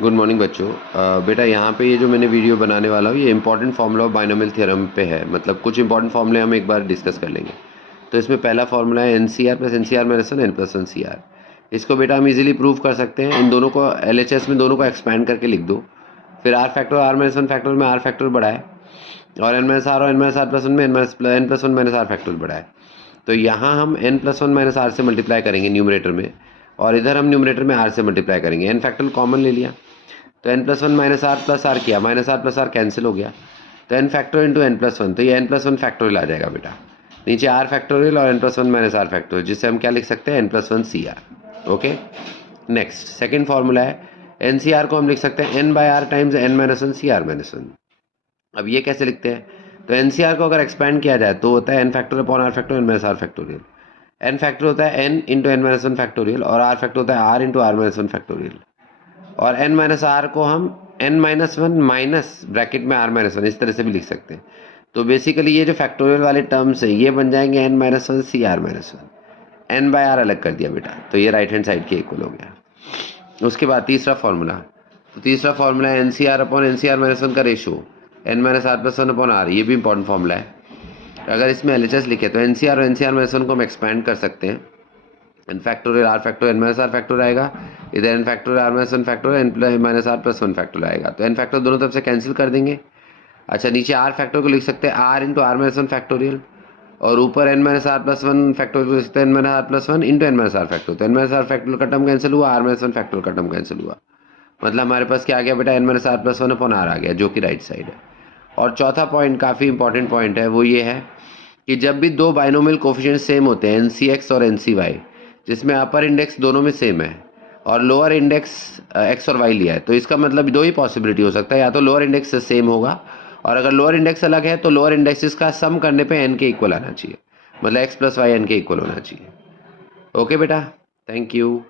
Good morning बच्चों। बेटा यहाँ पे ये जो मैंने वीडियो बनाने वाला हूँ ये important formula of binomial theorem पे है। मतलब कुछ इंपॉर्टेंट फार्मूले हम एक बार डिस्कस कर लेंगे। तो इसमें पहला फार्मूला है N C R plus N C R minus one N plus one C R. इसको बेटा हम इजीली प्रूव कर सकते हैं। इन दोनों को एल एच एस में दोनों को एक्सपैंड करके लिख दो। फिर R factor R minus one factor में आर फैक्टर बढ़ा है और एन माइनस आर और N minus R plus one में N plus one minus R factor बढ़ा है। तो यहाँ हम N plus one minus R से मल्टीप्लाई करेंगे न्यूमरेटर में, और इधर हम न्यूमरेटर में आर से मल्टीप्लाई करेंगे। एन फैक्टर कॉमन ले लिया तो N plus one minus R plus R किया, minus R plus R cancel हो गया, तो N factorial into N plus one, तो ये एन प्लस वन फैक्टोरियल आ जाएगा बेटा। नीचे आर फैक्टोरियल और N plus one minus R factorial, जिससे हम क्या लिख सकते हैं, N plus one C R. Okay, next second formula है एन सी आर को हम लिख सकते हैं N by R times N minus one C R minus one. अब ये कैसे लिखते हैं, तो एन सी आर को अगर एक्सपैंड किया जाए तो होता है N factor upon R factor N minus R factorial. N factor होता है N into N minus one factorial और आर फैक्टर होता है R into R minus one factorial. और एन माइनस आर को हम N minus one minus bracket में R minus one इस तरह से भी लिख सकते हैं। तो बेसिकली ये जो फैक्टोरियल वाले टर्म्स है ये बन जाएंगे N minus one C R minus one. N by R अलग कर दिया बेटा, तो ये राइट हैंड साइड के इक्वल हो गया। उसके बाद तीसरा फॉर्मूला, तो तीसरा फॉर्मूला है N C R upon N C R minus one का ratio N minus R plus one upon R. ये भी इंपॉर्टेंट फॉर्मूला है। अगर इसमें एल एच एस लिखे तो एन सी आर और N C R minus one को हम एक्सपैंड कर सकते हैं। N factorial R factorial N minus R factorial आएगा, इधर N factorial R minus one factorial N minus R plus one factorial आएगा। तो एन फैक्टर दोनों तरफ से कैंसिल कर देंगे। अच्छा, नीचे आर फैक्टर को लिख सकते हैं R into R minus one factorial, और ऊपर N minus R plus one factorial को लिख सकते हैं N minus R plus one into N minus R factorial. तो एन माइनस आर फैक्टोरियल का टर्म कैंसिल हुआ, आर माइनस वन फैक्टोरियल का टर्म कैंसिल हुआ। मतलब हमारे पास क्या आ गया बेटा, N minus R plus one upon R आ गया, जो कि राइट साइड है। और चौथा पॉइंट काफ़ी इंपॉर्टेंट पॉइंट है, वो ये है कि जब भी दो बाइनोमियल कोफिशिएंट सेम होते हैं एन सी एक्स और एन सी वाई, जिसमें अपर इंडेक्स दोनों में सेम है और लोअर इंडेक्स एक्स और वाई लिया है, तो इसका मतलब दो ही पॉसिबिलिटी हो सकता है, या तो लोअर इंडेक्स से सेम होगा, और अगर लोअर इंडेक्स अलग है तो लोअर इंडेक्सेस का सम करने पे एन के इक्वल आना चाहिए, मतलब एक्स प्लस वाई एन के इक्वल होना चाहिए। ओके बेटा, थैंक यू।